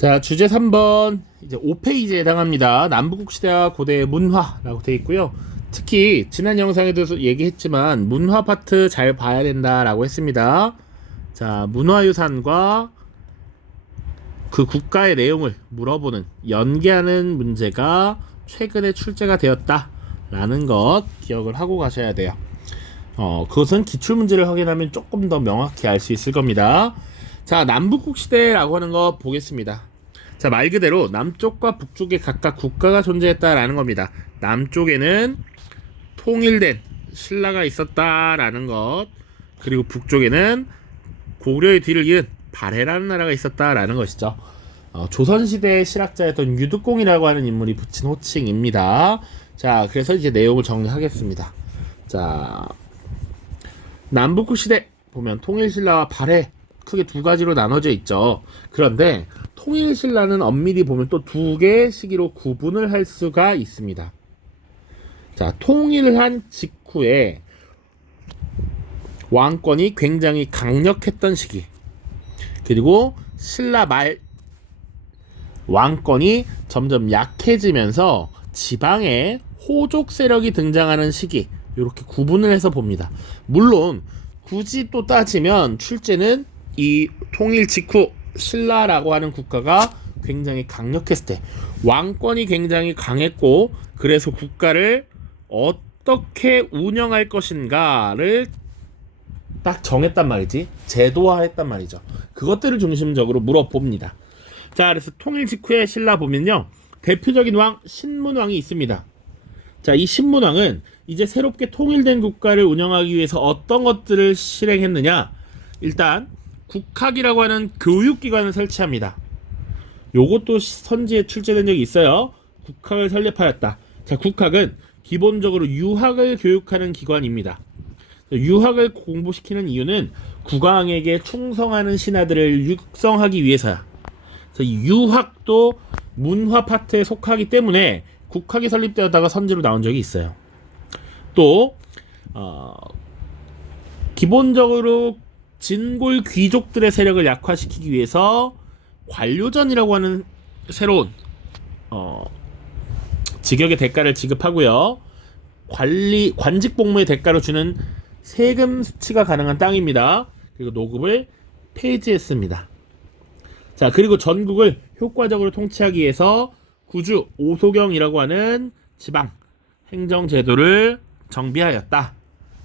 자, 주제 3번 이제 5페이지에 해당합니다. 남북국 시대와 고대의 문화라고 되어 있고요. 특히 지난 영상에도 얘기했지만 문화 파트 잘 봐야 된다라고 했습니다. 자, 문화유산과 그 국가의 내용을 물어보는 연계하는 문제가 최근에 출제가 되었다라는 것 기억을 하고 가셔야 돼요. 그것은 기출문제를 확인하면 조금 더 명확히 알 수 있을 겁니다. 자, 남북국 시대라고 하는 거 보겠습니다. 자, 말 그대로 남쪽과 북쪽에 각각 국가가 존재했다라는 겁니다. 남쪽에는 통일된 신라가 있었다라는 것, 그리고 북쪽에는 고려의 뒤를 이은 발해라는 나라가 있었다라는 것이죠. 조선시대의 실학자였던 유득공이라고 하는 인물이 붙인 호칭입니다. 자, 그래서 이제 내용을 정리하겠습니다. 자, 남북국 시대 보면 통일신라와 발해 크게 두 가지로 나눠져 있죠. 그런데 통일신라는 엄밀히 보면 또 두 개의 시기로 구분을 할 수가 있습니다. 자, 통일을 한 직후에 왕권이 굉장히 강력했던 시기, 그리고 신라 말 왕권이 점점 약해지면서 지방에 호족 세력이 등장하는 시기, 이렇게 구분을 해서 봅니다. 물론 굳이 또 따지면 출제는 이 통일 직후 신라라고 하는 국가가 굉장히 강력했을 때, 왕권이 굉장히 강했고 그래서 국가를 어떻게 운영할 것인가를 딱 정했단 말이지, 제도화했단 말이죠. 그것들을 중심적으로 물어봅니다. 자, 그래서 통일 직후에 신라 보면요, 대표적인 왕 신문왕이 있습니다. 자, 이 신문왕은 이제 새롭게 통일된 국가를 운영하기 위해서 어떤 것들을 실행했느냐, 일단 국학이라고 하는 교육기관을 설치합니다. 요것도 선지에 출제된 적이 있어요. 국학을 설립하였다. 자, 국학은 기본적으로 유학을 교육하는 기관입니다. 유학을 공부시키는 이유는 국왕에게 충성하는 신하들을 육성하기 위해서야. 그래서 유학도 문화 파트에 속하기 때문에 국학이 설립되었다가 선지로 나온 적이 있어요. 또 기본적으로 진골 귀족들의 세력을 약화시키기 위해서 관료전이라고 하는 새로운 직역의 대가를 지급하고요, 관직 복무의 대가로 주는 세금 수취가 가능한 땅입니다. 그리고 노급을 폐지했습니다. 자, 그리고 전국을 효과적으로 통치하기 위해서 구주 오소경이라고 하는 지방 행정 제도를 정비하였다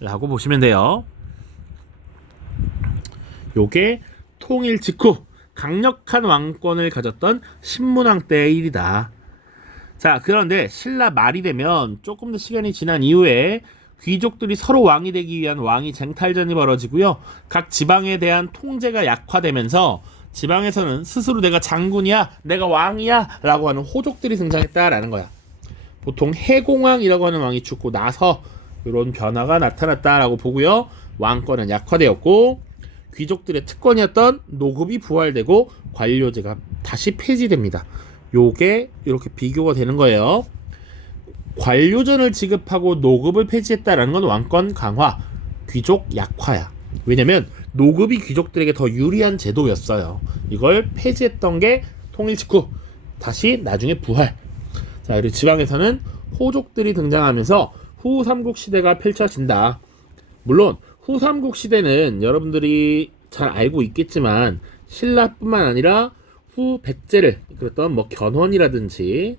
라고 보시면 돼요. 요게 통일 직후 강력한 왕권을 가졌던 신문왕 때의 일이다. 자, 그런데 신라 말이 되면 조금 더 시간이 지난 이후에 귀족들이 서로 왕이 되기 위한 왕위 쟁탈전이 벌어지고요, 각 지방에 대한 통제가 약화되면서 지방에서는 스스로 내가 장군이야, 내가 왕이야 라고 하는 호족들이 등장했다라는 거야. 보통 해공왕이라고 하는 왕이 죽고 나서 이런 변화가 나타났다라고 보고요, 왕권은 약화되었고 귀족들의 특권이었던 노급이 부활되고 관료제가 다시 폐지됩니다. 요게 이렇게 비교가 되는 거예요. 관료전을 지급하고 노급을 폐지했다라는 건 왕권 강화, 귀족 약화야. 왜냐면 노급이 귀족들에게 더 유리한 제도였어요. 이걸 폐지했던 게 통일 직후 다시 나중에 부활. 자, 그리고 지방에서는 호족들이 등장하면서 후 삼국시대가 펼쳐진다. 물론 후 삼국시대는 여러분들이 잘 알고 있겠지만 신라뿐만 아니라 후 백제를 이끌었던 견훤이라든지,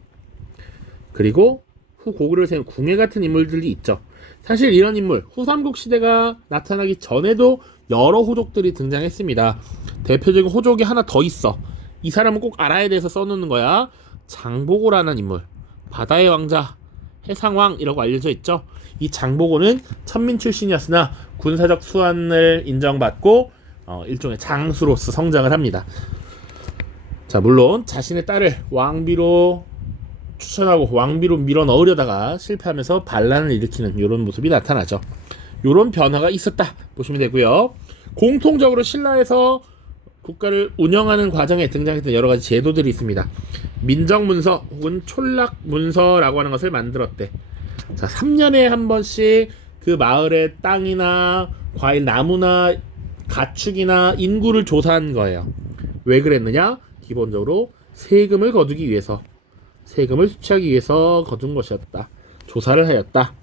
그리고 후 고구려를 세운 궁예 같은 인물들이 있죠. 사실 이런 인물, 후 삼국시대가 나타나기 전에도 여러 호족들이 등장했습니다. 대표적인 호족이 하나 더 있어. 이 사람은 꼭 알아야 돼서 써놓는 거야. 장보고라는 인물, 바다의 왕자, 해상왕이라고 알려져 있죠. 이 장보고는 천민 출신이었으나 군사적 수완을 인정받고 일종의 장수로서 성장을 합니다. 자, 물론 자신의 딸을 왕비로 추천하고 왕비로 밀어 넣으려다가 실패하면서 반란을 일으키는 이런 모습이 나타나죠. 이런 변화가 있었다 보시면 되고요. 공통적으로 신라에서 국가를 운영하는 과정에 등장했던 여러 가지 제도들이 있습니다. 민정문서 혹은 촌락문서라고 하는 것을 만들었대. 자, 3년에 한 번씩 그 마을의 땅이나 과일, 나무나 가축이나 인구를 조사한 거예요. 왜 그랬느냐? 기본적으로 세금을 거두기 위해서, 세금을 수취하기 위해서 거둔 것이었다. 조사를 하였다.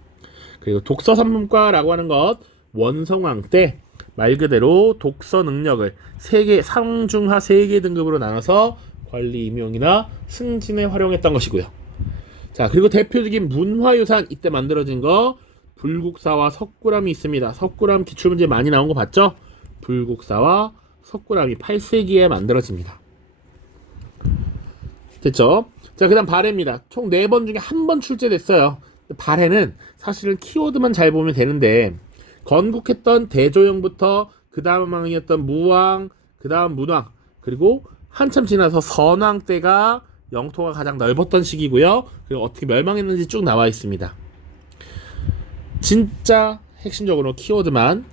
그리고 독서 산문과라고 하는 것, 원성왕 때 말 그대로 독서 능력을 상중하 3개 등급으로 나눠서 관리 임용이나 승진에 활용했던 것이고요. 자, 그리고 대표적인 문화유산, 이때 만들어진 거 불국사와 석굴암이 있습니다. 석굴암 기출문제 많이 나온 거 봤죠? 불국사와 석굴암이 8세기에 만들어집니다. 됐죠? 자, 그 다음 발해입니다. 총 4번 중에 1번 출제됐어요. 발해는 사실은 키워드만 잘 보면 되는데, 건국했던 대조영부터 그 다음 왕이었던 무왕, 그 다음 문왕, 그리고 한참 지나서 선왕 때가 영토가 가장 넓었던 시기고요. 그리고 어떻게 멸망했는지 쭉 나와 있습니다. 진짜 핵심적으로 키워드만,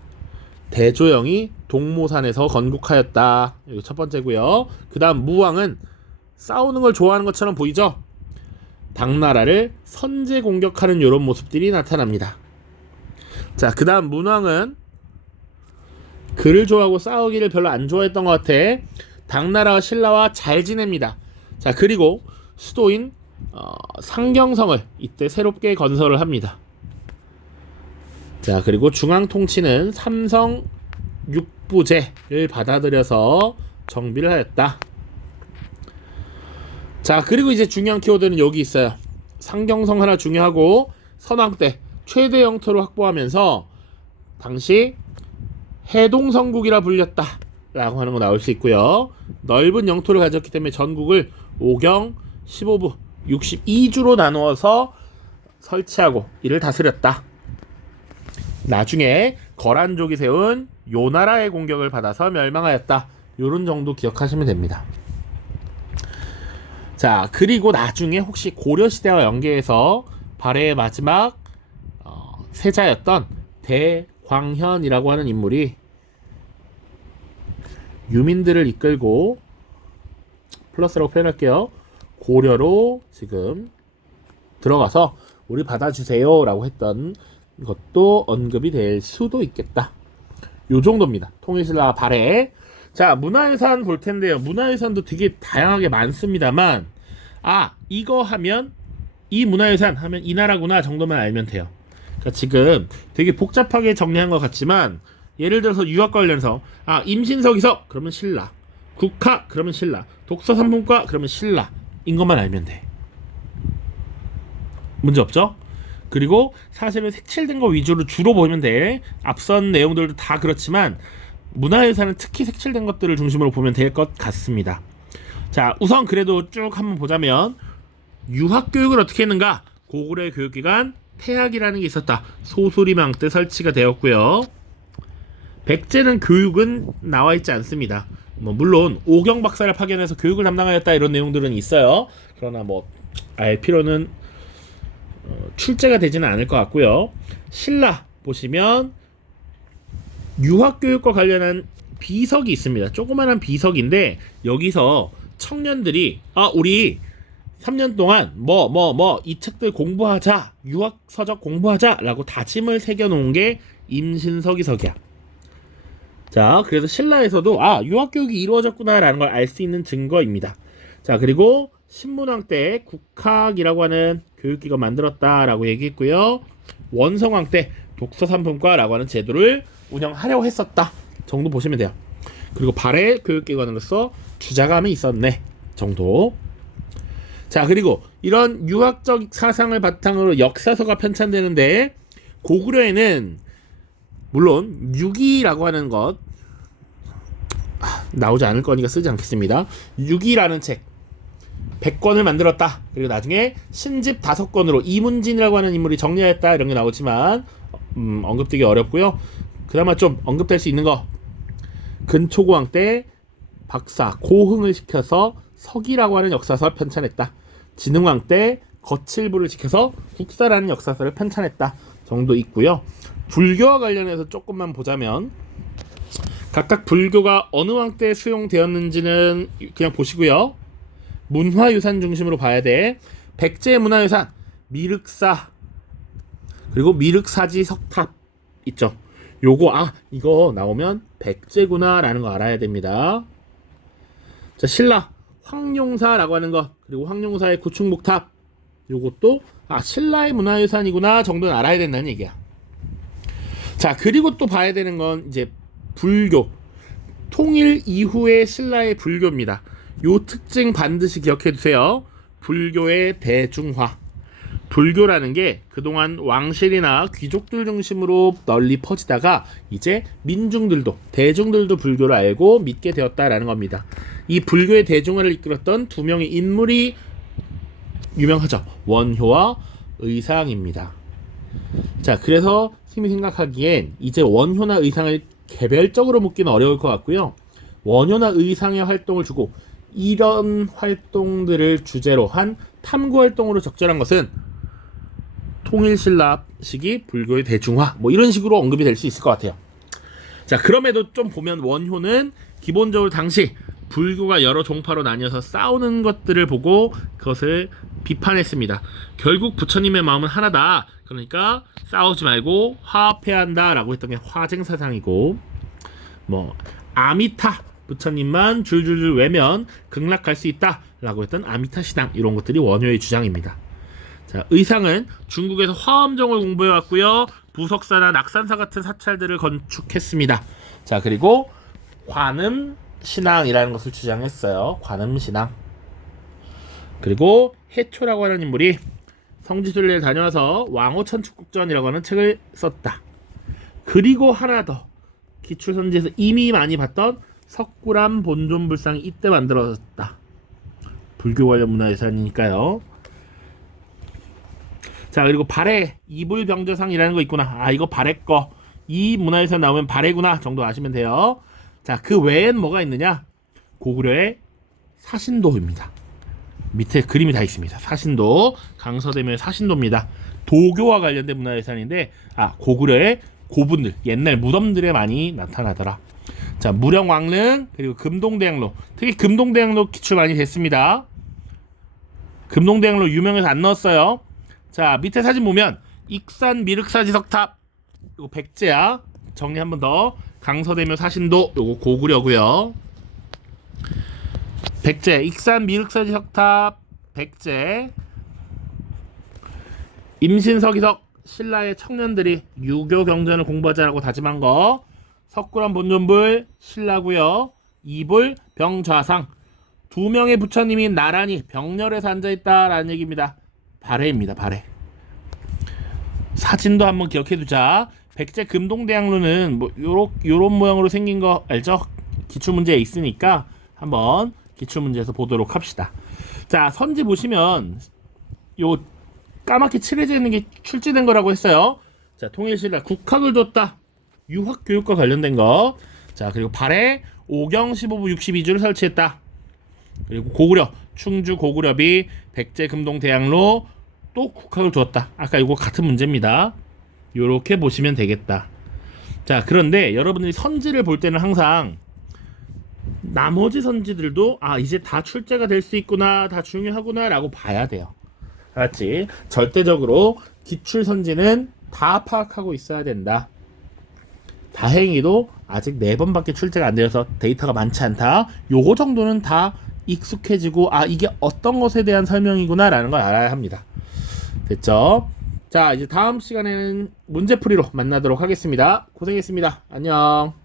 대조영이 동모산에서 건국하였다. 이거 첫 번째고요. 그 다음 무왕은 싸우는 걸 좋아하는 것처럼 보이죠? 당나라를 선제 공격하는 이런 모습들이 나타납니다. 자, 그 다음 문왕은 글을 좋아하고 싸우기를 별로 안 좋아했던 것 같아. 당나라와 신라와 잘 지냅니다. 자, 그리고 수도인 상경성을 이때 새롭게 건설을 합니다. 자, 그리고 중앙 통치는 삼성 육부제를 받아들여서 정비를 하였다. 자, 그리고 이제 중요한 키워드는 여기 있어요. 상경성 하나 중요하고, 선왕 때 최대 영토를 확보하면서 당시 해동성국이라 불렸다 라고 하는 거 나올 수 있고요. 넓은 영토를 가졌기 때문에 전국을 5경 15부 62주로 나누어서 설치하고 이를 다스렸다. 나중에 거란족이 세운 요나라의 공격을 받아서 멸망하였다. 요런 정도 기억하시면 됩니다. 자, 그리고 나중에 혹시 고려시대와 연계해서 발해의 마지막 세자였던 대광현이라고 하는 인물이 유민들을 이끌고, 플러스라고 표현할게요, 고려로 지금 들어가서 우리 받아주세요 라고 했던 것도 언급이 될 수도 있겠다. 요 정도입니다. 통일신라 발해. 자, 문화유산 볼 텐데요. 문화유산도 되게 다양하게 많습니다만, 이거 하면, 이 문화유산 하면 이 나라구나 정도만 알면 돼요. 그러니까 지금 되게 복잡하게 정리한 것 같지만, 예를 들어서 유학 관련해서 임신서기서 그러면 신라, 국화 그러면 신라, 독서산문과 그러면 신라인 것만 알면 돼. 문제 없죠? 그리고 사실은 색칠된 거 위주로 주로 보면 돼. 앞선 내용들도 다 그렇지만 문화유산은 특히 색칠된 것들을 중심으로 보면 될 것 같습니다. 자, 우선 그래도 쭉 한번 보자면, 유학교육을 어떻게 했는가? 고구려의 교육기관 태학이라는 게 있었다. 소수리망 때 설치가 되었고요. 백제는 교육은 나와 있지 않습니다. 물론 오경 박사를 파견해서 교육을 담당하였다 이런 내용들은 있어요. 그러나 알 필요는 출제가 되지는 않을 것 같고요. 신라 보시면 유학교육과 관련한 비석이 있습니다. 조그만한 비석인데, 여기서 청년들이 우리 3년 동안 이 책들 공부하자, 유학서적 공부하자 라고 다짐을 새겨놓은 게 임신서기석이야. 자, 그래서 신라에서도 유학교육이 이루어졌구나 라는 걸 알 수 있는 증거입니다. 자, 그리고 신문왕 때 국학이라고 하는 교육기관 만들었다라고 얘기했고요. 원성왕 때 독서산품과라고 하는 제도를 운영하려고 했었다 정도 보시면 돼요. 그리고 발해 교육기관으로서 주자감이 있었네 정도. 자, 그리고 이런 유학적 사상을 바탕으로 역사서가 편찬되는데, 고구려에는 물론 유기라고 하는 것 나오지 않을 거니까 쓰지 않겠습니다. 유기라는 책 100권을 만들었다. 그리고 나중에 신집 5권으로 이문진이라고 하는 인물이 정리했다 이런 게 나오지만 언급되기 어렵고요. 그나마 좀 언급될 수 있는 거, 근초고왕 때 박사 고흥을 시켜서 서기라고 하는 역사서를 편찬했다. 진흥왕 때 거칠부를 시켜서 국사라는 역사서를 편찬했다 정도 있고요. 불교와 관련해서 조금만 보자면, 각각 불교가 어느 왕 때 수용되었는지는 그냥 보시고요. 문화유산 중심으로 봐야 돼. 백제 문화유산 미륵사, 그리고 미륵사지 석탑 있죠. 요거 이거 나오면 백제구나 라는 거 알아야 됩니다. 자, 신라 황룡사라고 하는 것, 그리고 황룡사의 구충목탑, 요것도 신라의 문화유산이구나 정도는 알아야 된다는 얘기야. 자, 그리고 또 봐야 되는 건 이제 불교, 통일 이후의 신라의 불교입니다. 요 특징 반드시 기억해 두세요. 불교의 대중화. 불교라는 게 그동안 왕실이나 귀족들 중심으로 널리 퍼지다가 이제 민중들도, 대중들도 불교를 알고 믿게 되었다라는 겁니다. 이 불교의 대중화를 이끌었던 두 명의 인물이 유명하죠. 원효와 의상입니다. 자, 그래서 팀이 생각하기엔 이제 원효나 의상을 개별적으로 묻기는 어려울 것 같고요. 원효나 의상의 활동을 주고 이런 활동들을 주제로 한 탐구 활동으로 적절한 것은 통일신라 시기 불교의 대중화, 뭐 이런 식으로 언급이 될 수 있을 것 같아요. 자, 그럼에도 좀 보면 원효는 기본적으로 당시 불교가 여러 종파로 나뉘어서 싸우는 것들을 보고 그것을 비판했습니다. 결국 부처님의 마음은 하나다. 그러니까 싸우지 말고 화합해야 한다라고 했던 게 화쟁사상이고, 뭐 아미타 부처님만 줄줄줄 외면 극락할 수 있다라고 했던 아미타 신앙, 이런 것들이 원효의 주장입니다. 자, 의상은 중국에서 화엄정을 공부해왔고요. 부석사나 낙산사 같은 사찰들을 건축했습니다. 자, 그리고 관음 신앙이라는 것을 주장했어요. 관음 신앙. 그리고 해초라고 하는 인물이 성지순례를 다녀와서 왕호천축국전이라고 하는 책을 썼다. 그리고 하나 더, 기출선지에서 이미 많이 봤던 석굴암 본존불상이 이때 만들어졌다. 불교 관련 문화유산이니까요. 자, 그리고 발해 이불병저상이라는 거 있구나. 이거 발해 거. 이 문화유산 나오면 발해구나 정도 아시면 돼요. 자, 그 외엔 뭐가 있느냐? 고구려의 사신도입니다. 밑에 그림이 다 있습니다. 사신도, 강서대명의 사신도입니다. 도교와 관련된 문화유산인데, 고구려의 고분들, 옛날 무덤들에 많이 나타나더라. 자, 무령왕릉, 그리고 금동대학로. 특히 금동대학로 기출 많이 됐습니다. 금동대학로 유명해서 안 넣었어요. 자, 밑에 사진 보면 익산 미륵사지석탑, 이거 백제야. 정리 한 번 더. 강서대명 사신도, 요거 고구려고요. 백제, 익산 미륵사지석탑, 백제. 임신서기석, 신라의 청년들이 유교 경전을 공부하자라고 다짐한 거. 석굴암 본존불, 신라고요. 이불, 병좌상. 두 명의 부처님이 나란히 병렬에서 앉아있다라는 얘기입니다. 발해입니다. 발해. 사진도 한번 기억해두자. 백제 금동대학로는 뭐 요런 모양으로 생긴 거 알죠? 기출문제에 있으니까 한번 기출문제에서 보도록 합시다. 자, 선지 보시면 요 까맣게 칠해져 있는 게 출제된 거라고 했어요. 자, 통일신라 국학을 뒀다. 유학교육과 관련된 거. 자, 그리고 발해 오경 15부 62주를 설치했다. 그리고 고구려, 충주 고구려비, 백제 금동대학로, 또 국학을 두었다. 아까 이거 같은 문제입니다. 요렇게 보시면 되겠다. 자, 그런데 여러분들이 선지를 볼 때는 항상 나머지 선지들도 이제 다 출제가 될 수 있구나, 다 중요하구나 라고 봐야 돼요. 알았지? 절대적으로 기출 선지는 다 파악하고 있어야 된다. 다행히도 아직 4번밖에 출제가 안 되어서 데이터가 많지 않다. 요거 정도는 다 익숙해지고 이게 어떤 것에 대한 설명이구나 라는 걸 알아야 합니다. 됐죠? 자, 이제 다음 시간에는 문제풀이로 만나도록 하겠습니다. 고생했습니다. 안녕.